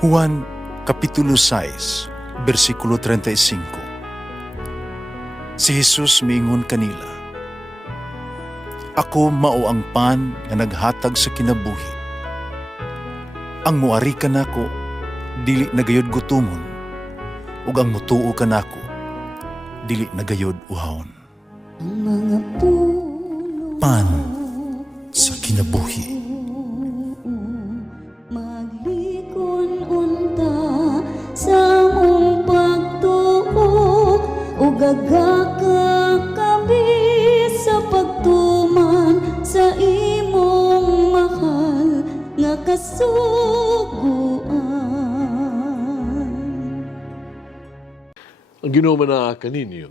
Juan Kapitulo 6, versikulo 35. Si Jesus miingon kanila, "Ako mao ang pan nga naghatag sa kinabuhi. Ang muari kanako dili nagayod gutomon, ug ang mutuo kanako dili nagayod uhawon." Ang mga puno Pan sa kinabuhi. maglikon unta sa mong pagtuo ug gagaka kami sa pagtuman sa imong mahal nga kasuguan. Ang Ginoo na kaninyo.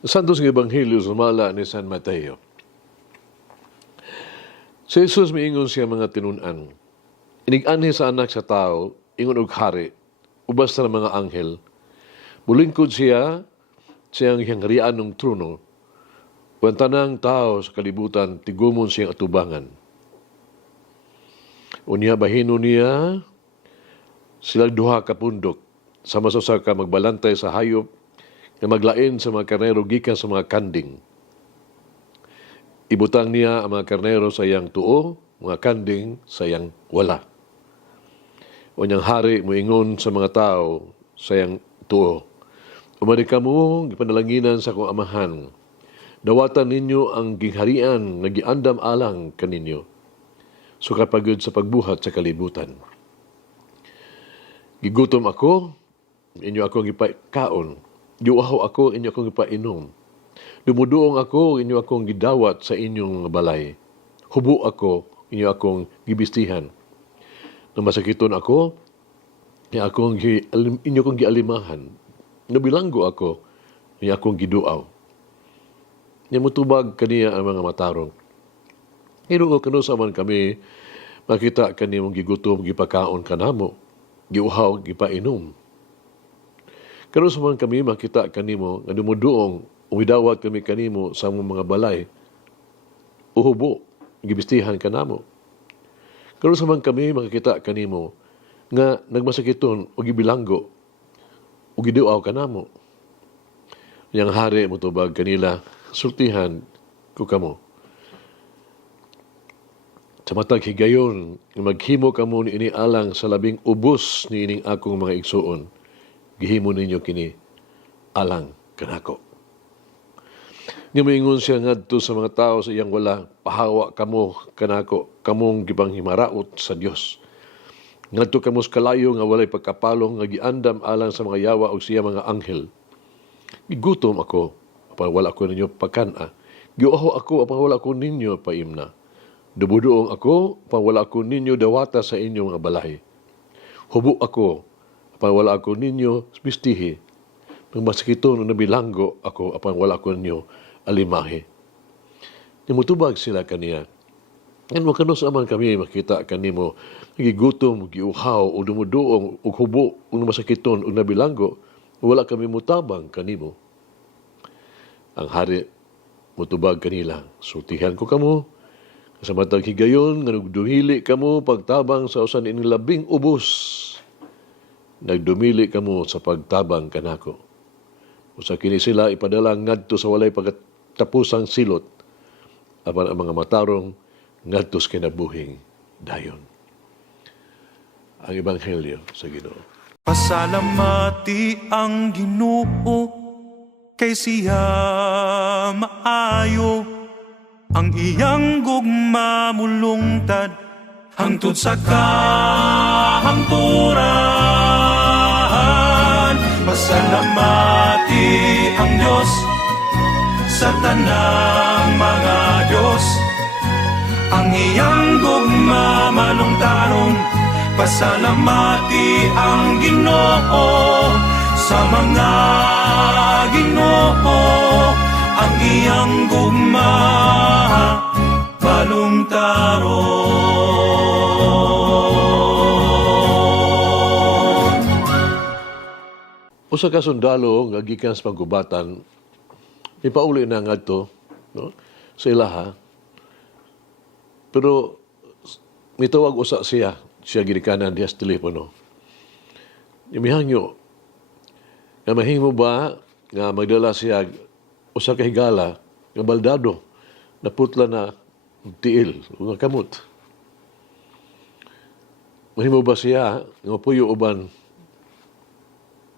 Sa Santos ng Ebanghelyo sa mala ni San Mateo. Si Jesus miingon siya mga tinunan. Inig-anhi sa anak sa tao, ingon og hari, ubas na mga anghel. Mulingkod siya, siyang hangharian ng trono. Ang tanang tao sa kalibutan, tigumon siyang atubangan. Unya bahino niya, sila duha ka pundok, sama-sama ka magbalantay sa hayop, na maglain sa mga karnero gikan sa mga kanding. Ibutang niya ang mga karnero sa iyang tuo, mga kanding sa iyang wala. O niyang hari moingon sa mga tao sa iyang tuo, "Umari kamo, gipandalanginan sa akong amahan. Dawatan ninyo ang gingharian nga giandam alang kaninyo. Sukapagod sa pagbuhat sa kalibutan. Gigutom ako, inyo akong ipakaon. Giuhaw ako, inyo akong ipainom. Dumuduong ako, inyo akong gidawat sa inyong balay. Hubo ako, inyo akong gibistihan. Nang masakiton ako, inyo akong gialimahan. Nabilanggo ako, inyo akong giduaw." Niya mutubag kaniya ang mga matarong. Hinuo kano sa man kami, makita kanimong gigutom, gipakaon kanamo, giuhaw, gipainom. Kano sa man kami, makita kanimo, nga dumuduong, umidawat kami kanimo sa mga balay, uhubo, gibistihan kanamo. Kano sa man kami, makita kanimo, nga nagmasakiton, o gibilanggo, o giduaw kanamo. Yang hari mutubag kanila, sultihan ko kamo. Sa matag higayon, maghimo kamo ni inialang sa labing ubos ni ining akong mga igsuon. Gihimo ninyo kini alang kanako. Nga maingon siya ngadto sa mga tao sa iyang wala, "Pahawa kamo kanako, kamong gipanghimaraot sa Dios. Ngadto kamo sa kalayo nga walay pagkapalong nga giandam alang sa mga yawa og siya mga anghel. Gigutom ako, apang wala ko ninyo pagkana. Giuhaw ako, apang wala ko ninyo paimna. Dubuduong ako, apang wala ko ninyo dawata sa inyong mga balay. Hubo ako, apang wala ako ninyo bistihi. Nang masakiton o nabilanggo ako, apang wala ko ninyo alimahi." Nimutubag sila kaniya. Yan mo kano sa aman kami makita kanimo, gigutom, giuhaw, o dumuduong, o hubo, o masakiton, o nabilanggo, wala kami mutabang kanimo. Ang hari mutubag kanila, "Sultihan ko kamo, sa matag higayon, nga nagdumili kamo pagtabang sa usan ining labing ubos. Nagdumili kamo sa pagtabang kanako. Usa kini sila ipadala ngadto sa walay pagtapusang silot, apan ang mga matarong ngadto sa kinabuhing dayon." Ang Ebanghelyo sa Ginoo. Pasalamati ang Ginoo, kay siya maayo. Ang iyang gugma mulungtad, hangtod sa kahangturan. Pasalamati ang Diyos sa tanang mga Diyos. Ang iyang gugma malungtaron. Pasalamati ang Ginoo sa mga Ginoo. Ang iyang gugma malungtaron. Usa ka sundalo nga gikan sa panggubatan, ipauli na ngadto, no, sa ilaha. Pero mitawag usa siya gidikanan diha sa telepono. Yamihangyo, nga mahimo ba nga magdala siya usa ka higala nga baldado na putla na tiil o nga kamot. Mahimo ba siya nga puyo uban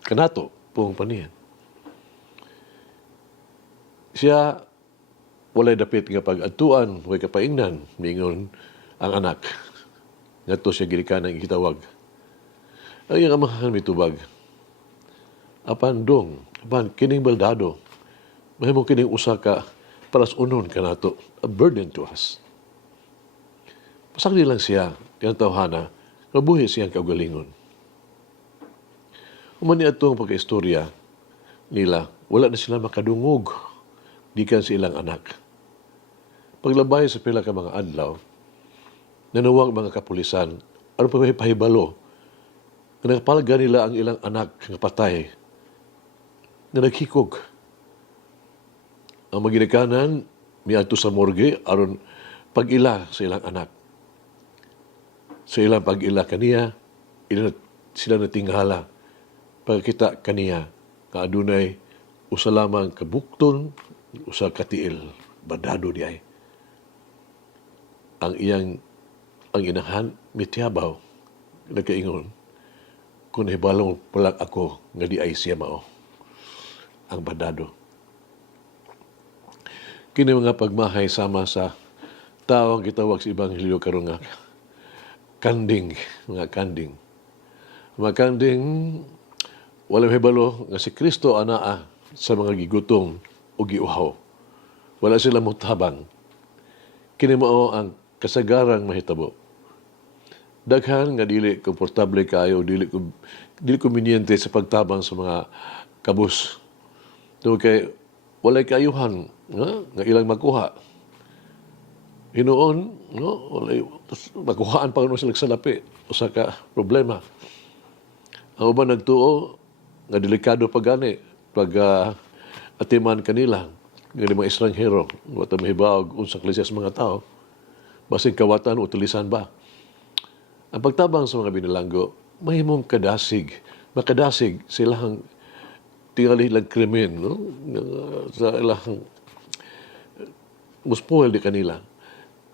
kanato pong panihan? Siya walay dapit nga pag-adtuan, way kapaingnan, mingon ang anak. Ngadto siya gilikanan gitawag. Ang iyang amahan mitubag. Apan dong, apan kining baldado, mahimo kining usa ka palas-unon kanato, a burden to us. Pasagdi lang siya, tiyang tawhana, mabuhi siyang kaugalingon. Umani atong pagkaistorya nila, wala na sila makadungog gikan sa ilang anak. Paglabay sa pila ka mga adlaw, nanawag mga kapulisan, ano pa may pahibalo, na nagpalga nila ang ilang anak nga patay, na naghikog. Ang maginikanan, miadto sa morgue, aron pag-ila sa ilang anak. Sa ilang pag-ila kaniya, sila natinghala, pagkita kaniya, nga adunay usa lamang kabukton, usa katiil, badado di ay. Ang inahan, mitiyabaw, nagkaingon, kung hibalong palang ako, nga di ay siya mao, ang badado. Kini mga pagmahay sama sa tao ang gitawag sa Ebanghelyo karon nga kanding, mga kanding. Mga kanding, walang hibalo nga si Kristo anaa sa mga gigutom o giuhaw. Wala sila mutabang. Kini mao ang kasagarang mahitabo. Daghan nga dili komportable kayo, dili konbinyente sa pagtabang sa mga kabus. So kay walay kaayuhan nga ilang makuha. Hinoon, no, walay makuhaan pa kuno sila sa lapi, usa ka problema. Ang uban nagtuo nga delikado pa gani pag atiman kanila ng mga estranghero, wata mahibaw unsa klase sa mga tao. Basig kawatan o tulisan ba? Ang pagtabang sa mga binalanggo, mahimong kadasig. Makadasig silang tingali lang krimen, no? Sa ilang muspuhel di kanila.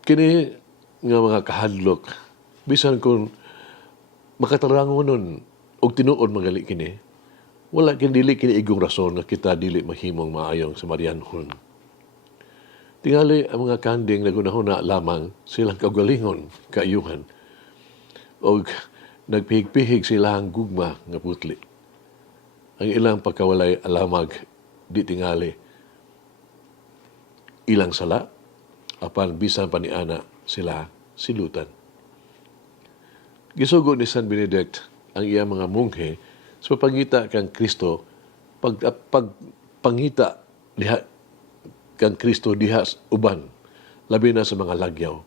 Kini nga mga kahadlok, bisan kung makatarangon nun og tinuod magali kini, wala dili kini igong rason na kita dili mahimong maayong sa Marianhon. Tingali ang mga kanding nagunahuna lamang silang kaugalingon, kaayuhan, o nagpihig-pihig silang gugma nga putli. Ang ilang pagkawalay alamag di tingali ilang sala, apan bisan pa ni ana sila silutan. Gisugo ni San Benedict ang iyang mga munghe sa pagpangita kang Kristo, pagpangita diha kang Kristo diha uban, labi na sa mga lagyaw.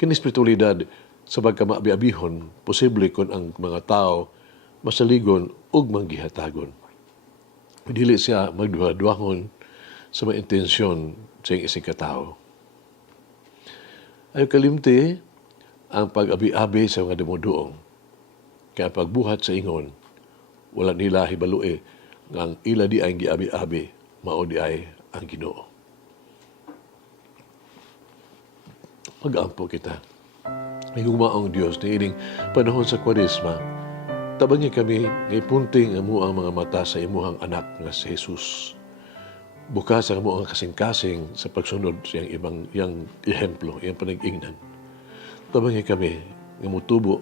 Kini espiritualidad sa pagkamaabi-abihon, posible kung ang mga tao masaligon ug manggihatagon. Dili siya magduha-duhahon sa mga intensyon sa isang katao. Ayaw kalimti ang pag-abi-abi sa mga demodoong. Kaya pagbuhat sa ingon, wala nila hibalue nga ang ila di ay giabi-abi, mao di ay ang Ginoo. Mag-ampo kita. Higumaong Diyos na ining panahon sa Kwaresma, tabangi kami nga ipunting amo ang mga mata sa imuhang anak nga si Jesus. Bukas ang amo ang kasing-kasing sa pagsunod sa iyang ehemplo, iyang panag-ingnan. Tabangi kami nga mutubo,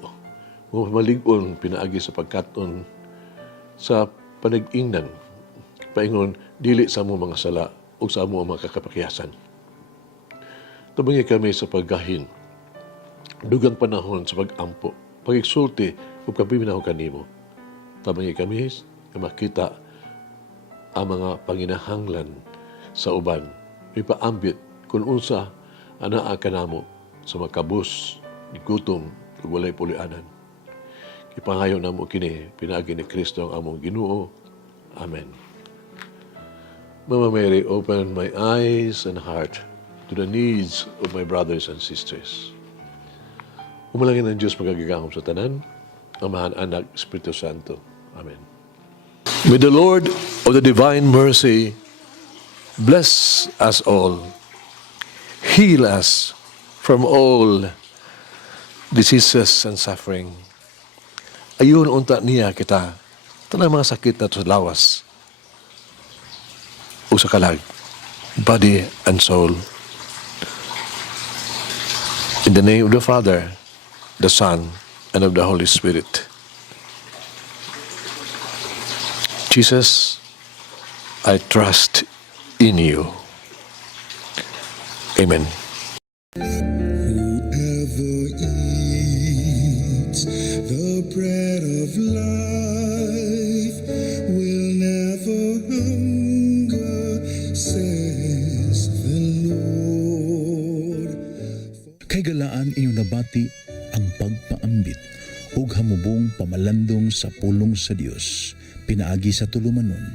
malig-on pinaagi sa pagkaton sa panag-ingnan, paingon dili sa amo mga sala o sa amo mga kakapakiyasan. Tabangi kami sa paggahin, dugang panahon sa pag-ampo, pag-iksulti o kapiminaw kanimo. Tabangi kami na makita ang mga panginahanglan sa uban. Ipaambit kung unsa anaa kanamo sa makabus, gutom, ug walay pulianan. Ipangayo namo kini pinaagi ni Kristo ang among Ginoo. Amen. Mama Mary, open my eyes and heart to the needs of my brothers and sisters. Umalangin ang Diyos magagigahom sa tanan. Amahan, Anak, Espiritu Santo. Amen. May the Lord of the divine mercy bless us all, heal us from all diseases and suffering. Ayun unta niya kita, tanang mga sakit na to sa lawas, o sa kalag, body and soul. In the name of the Father, the Son, and of the Holy Spirit. Jesus, I trust in you. Amen. Whoever eats the bread of life will never hunger, says the Lord. Kay galaan inyong nabati ang pagpaambit ug hamubong pamalandong sa pulong sa Dios pinaagi sa tulumanon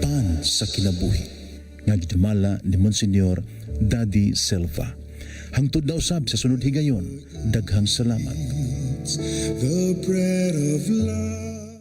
pan sa kinabuhi nga gidumala ni Monsignor Daddy Silva. Hangtod na usab sa sunod higayon, daghang salamat. The bread of life.